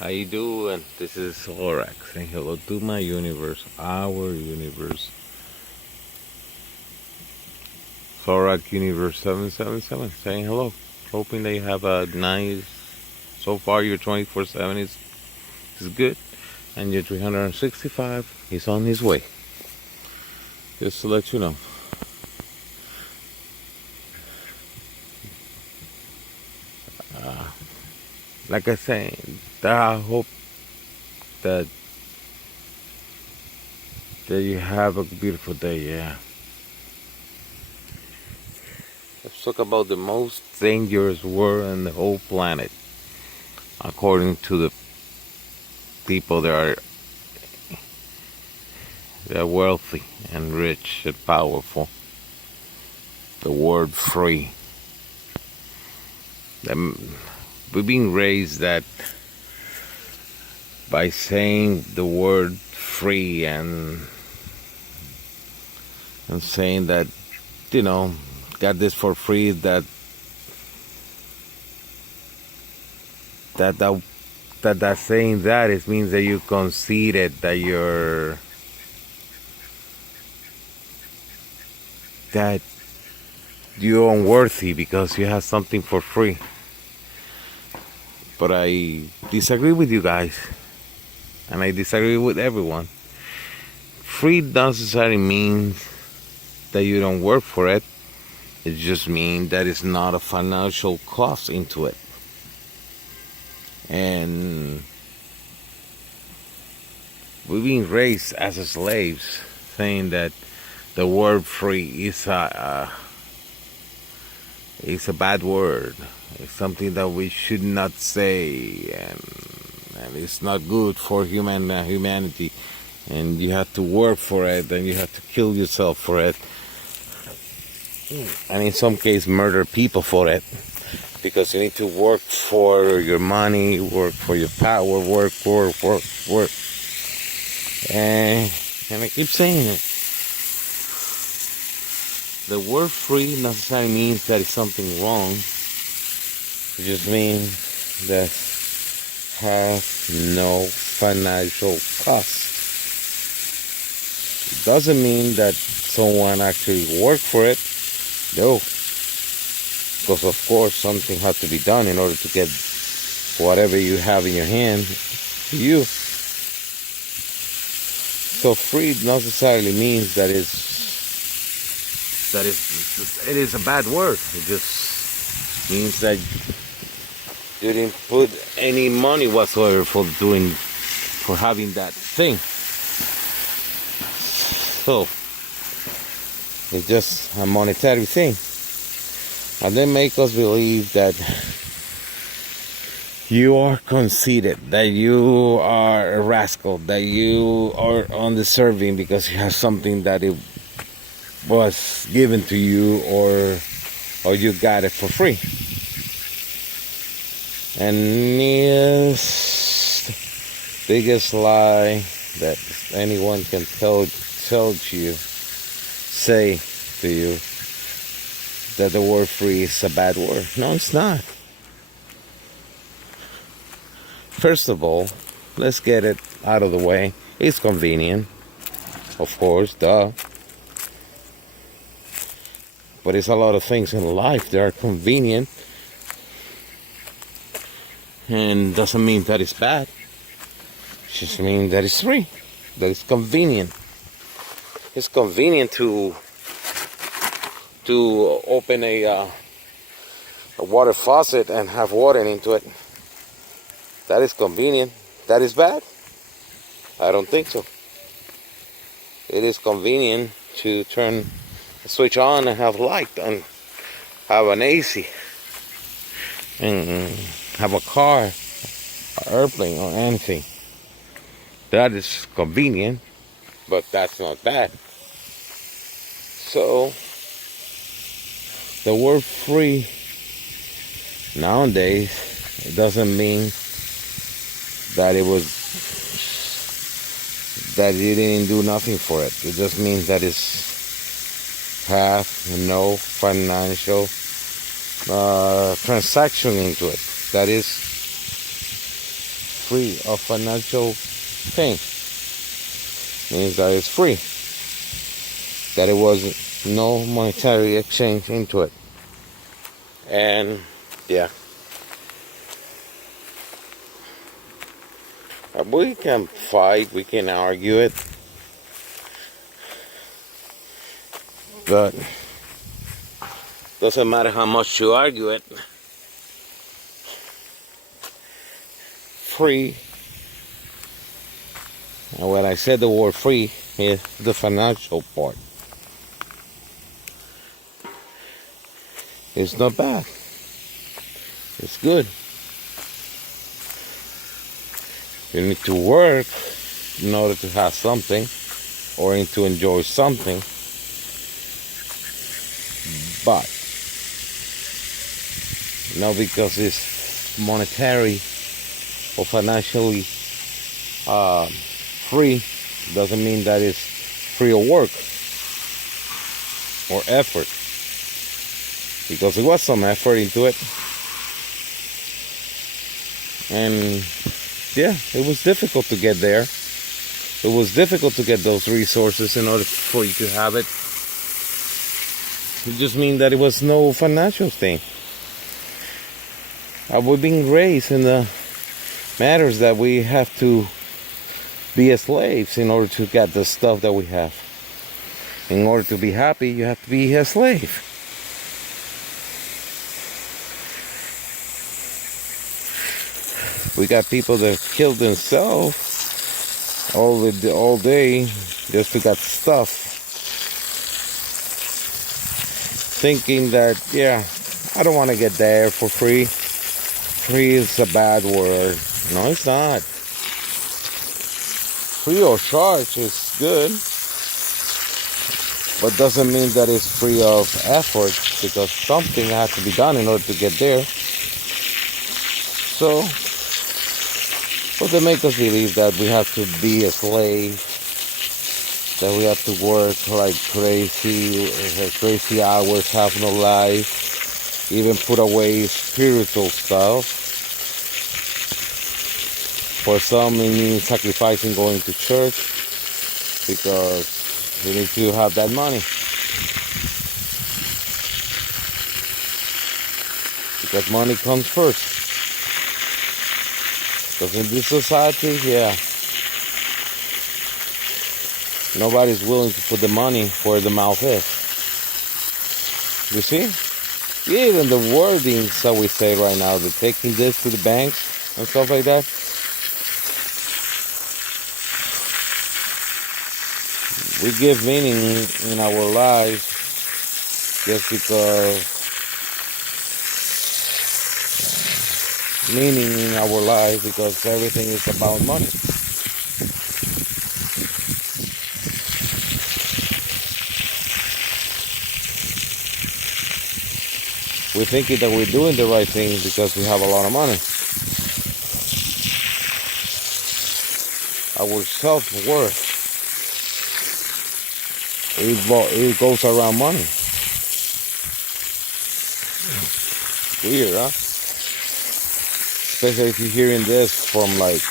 How you doing? This is Horax saying hello to my universe, our universe. Thorax Universe 777 saying hello. Hoping that you have a nice, so far your 24/7 is good. And your 365 is on his way. Just to let you know. Like I say, I hope that you have a beautiful day, yeah. Let's talk about the most dangerous word on the whole planet, according to the people that are wealthy and rich and powerful. The word free. We're being raised that by saying the word free and saying that, got this for free, that saying that it means that you conceded, that you're unworthy because you have something for free. But I disagree with you guys, and I disagree with everyone. Free doesn't necessarily mean that you don't work for it. It just means that it's not a financial cost into it. And we're being raised as slaves, saying that the word free is a bad word. It's something that we should not say, and it's not good for humanity. And you have to work for it, and you have to kill yourself for it, and in some cases murder people for it, because you need to work for your money, work for your power, work. And I keep saying it. The word free necessarily means that it's something wrong. It just means that has no financial cost. It doesn't mean that someone actually worked for it. No. Because of course something had to be done in order to get whatever you have in your hand to you. So free necessarily means that it is a bad word. It just means that you didn't put any money whatsoever for having that thing. So it's just a monetary thing. And they make us believe that you are conceited, that you are a rascal, that you are undeserving because you have something that it was given to you, or you got it for free. And it's the biggest lie that anyone can say to you, that the word free is a bad word. No, it's not. First of all, let's get it out of the way. It's convenient, of course, duh. But it's a lot of things in life that are convenient, and doesn't mean that it's bad. It just means that it's free, that it's convenient. It's convenient to open a water faucet and have water into it. That is convenient. That is bad? I don't think so. It is convenient to turn the switch on and have light, and have an AC, and have a car, an airplane, or anything. That is convenient, but that's not bad. So the word free nowadays, it doesn't mean that that you didn't do nothing for it. It just means that it's have no financial transaction into it. That is free of financial pain. Means that it's free. That it was no monetary exchange into it. And yeah. We can fight, we can argue it. But doesn't matter how much you argue it. Free, and when I said the word free, is the financial part. It's not bad. It's good. You need to work in order to have something or to enjoy something. But not because it's monetary or financially free doesn't mean that it's free of work or effort, because it was some effort into it, and yeah, it was difficult to get there. It was difficult to get those resources in order for you to have it. It just means that it was no financial thing. We've been raised in the matters that we have to be as slaves in order to get the stuff that we have. In order to be happy, you have to be a slave. We got people that kill themselves all day just to get stuff, thinking that, yeah, I don't want to get there for free. Free is a bad word. No, it's not. Free or charge is good, but doesn't mean that it's free of effort, because something has to be done in order to get there. So, but they make us believe that we have to be a slave, that we have to work like crazy hours, have no life, even put away spiritual stuff. For some, it means sacrificing going to church, because you need to have that money. Because money comes first. Because in this society, yeah, nobody's willing to put the money where the mouth is. You see? Even the wordings that we say right now, they're taking this to the bank and stuff like that. We give meaning in our lives just because meaning in our lives because everything is about money. We're thinking that we're doing the right thing because we have a lot of money. Our self-worth, it goes around money. Weird, huh? Especially if you're hearing this from like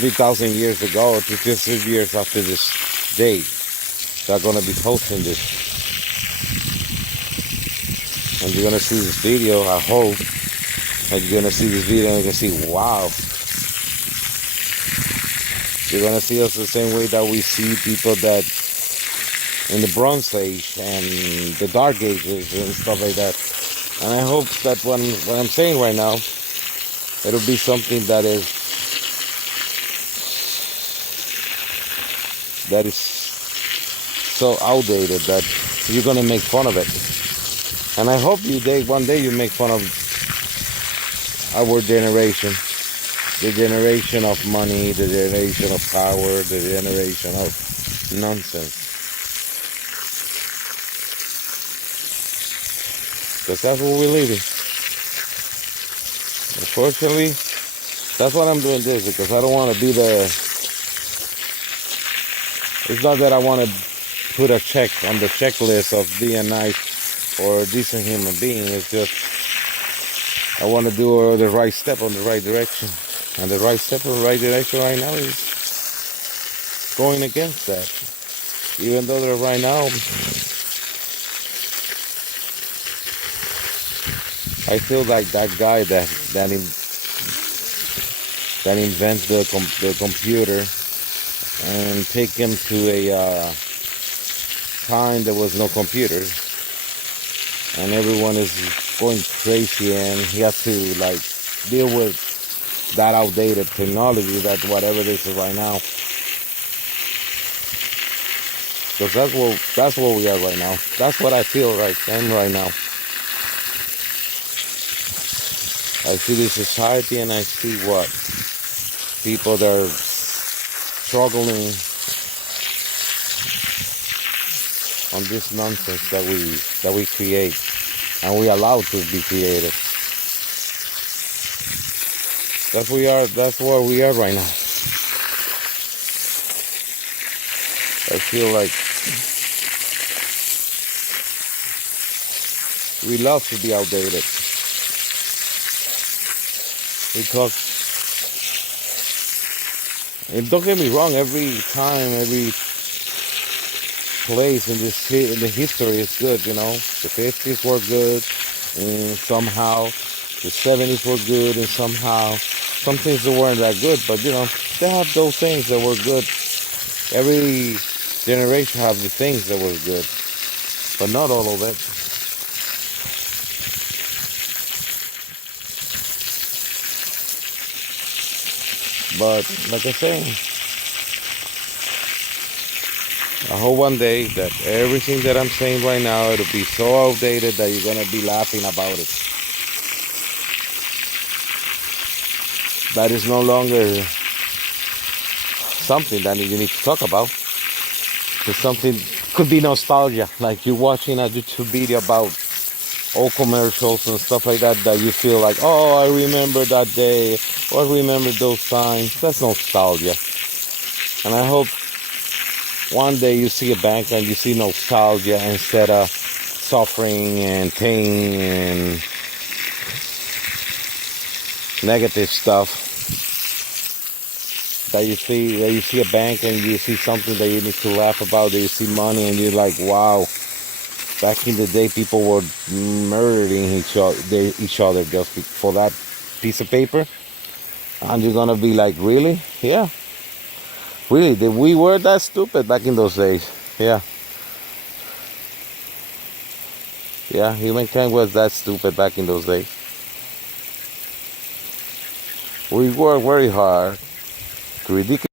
3,000 years ago to just 3 years after this date. They're going to be posting this. And you're going to see this video, I hope. And you're going to see this video and you're going to see, wow. You're going to see us the same way that we see people that in the Bronze Age and the Dark Ages and stuff like that. And I hope that what I'm saying right now, it'll be something that is so outdated that you're going to make fun of it. And I hope one day you make fun of our generation. The generation of money, the generation of power, the generation of nonsense. Because that's what we're living. Unfortunately, that's why I'm doing this, because I don't want to be it's not that I want to put a check on the checklist of being nice or a decent human being. It's just I want to do the right step on the right direction. And the right step in the right direction right now is going against that. Even though that right now, I feel like that guy that invents the computer and take him to a time there was no computers, and everyone is going crazy, and he has to like deal with that outdated technology, that whatever this is right now. Because that's what we are right now. That's what I feel right now. I see the society and I see what people that are struggling on this nonsense that we create and we allow to be created. That's where we are right now. I feel like we love to be outdated. Because, and don't get me wrong, every time, every place in the history is good, you know. The 50s were good, and somehow the 70s were good, and somehow some things that weren't that good, but you know, they have those things that were good. Every generation have the things that were good, but not all of it. But like I say, I hope one day that everything that I'm saying right now, it'll be so outdated that you're gonna be laughing about it. That is no longer something that you need to talk about. Because something could be nostalgia, like you're watching a YouTube video about old commercials and stuff like that, that you feel like, oh, I remember that day, or I remember those times. That's nostalgia. And I hope one day you see a bank and you see nostalgia instead of suffering and pain and negative stuff. That you see a bank and you see something that you need to laugh about, that you see money and you're like, wow, back in the day people were murdering each other just for that piece of paper. And you're gonna be like, really? Yeah. Really, we were that stupid back in those days. Yeah. Yeah, humankind was that stupid back in those days. We worked very hard to ridiculous.